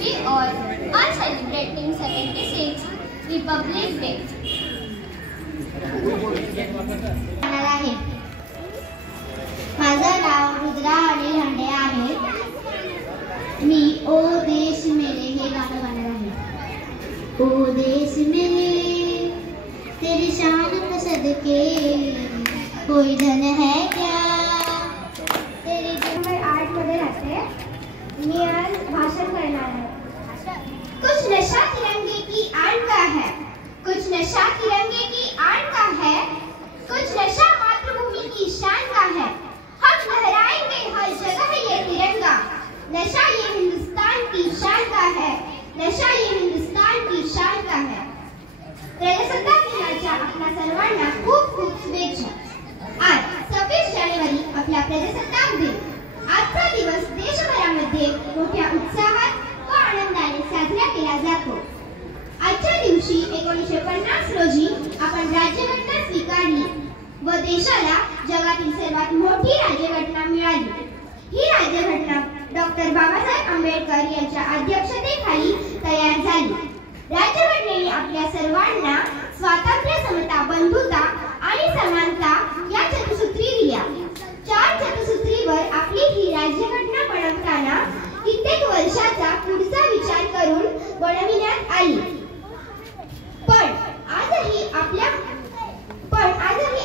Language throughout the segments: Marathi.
We all are celebrating 76th Republic Day. माझं नाव रुद्रा अनिल हंडे आहे. मी ओ देश मेरे हे गाणं गाणार आहे. ओ देश मेरे तेरी शान के सदके कोई धन है क्या. तेरी नंबर 8 मध्ये राहते. मी आज भाषण करणार आहे. कुछ नशा तिरंगे की आन का है, कुछ नशा तिरंगे की आन का है, कुछ नशा मातृभूमि की शान का है. हम लहराएंगे हर जगह ये तिरंगा. नशा ये हिंदुस्तान की शान का है, नशा ये हिंदुस्तान की शान का है. प्रजासत्ताक दिनाच्या आपल्या सर्वांना खूप खूप शुभेच्छा. आज 26 जानेवारी आपला प्रजासत्ताक दिन. आजचा दिवस देशभरामध्ये मोठ्या उत्साहात व आनंदाने साजरा केला जातो. आजच्या दिवशी 1950 रोजी आपण राज्यघटना स्वीकारली व देशाला जगातील सर्वात मोठी राज्यघटना मिळाली. ही राज्यघटना डॉक्टर बाबासाहेब आंबेडकर यांच्या अध्यक्षतेखाली तयार झाली. राज्यघटनेने आपल्या सर्वांना स्वातंत्र्य, समता, बंधुता आणि समानता या चतुसूत्री दिल्या. 4 चतुसूत्रीवर आपली ही राज्यघटना बनवताना कित्येक वर्षाचा पुढचा विचार करून बनविण्यात आली. पण आजही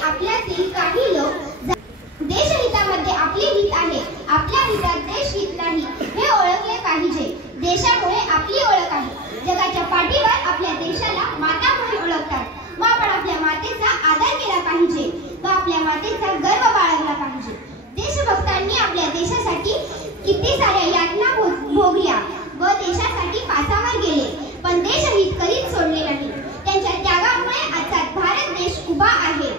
आपल्यातील काही लोक देशहितामध्ये आपले हित आहे, आपल्या हितात देशहित नाही हे ओळखले पाहिजे. देशामुळे आपली ओळख आहे. जगाच्या पाठीवर आपल्या देशाला माता म्हणून ओळखतात. मग आपण आपल्या मातेचा आदर केला पाहिजे व आपल्या मातेचा गर्व बाळगला पाहिजे. देशभक्तांनी आपल्या देशासाठी किती साऱ्या यातना भोगल्या व देशासाठी फासावर गेले, पण देशहित कधीच सोडले नाही. त्यांच्या त्यागामुळे आजचा भारत देश उभा आहे.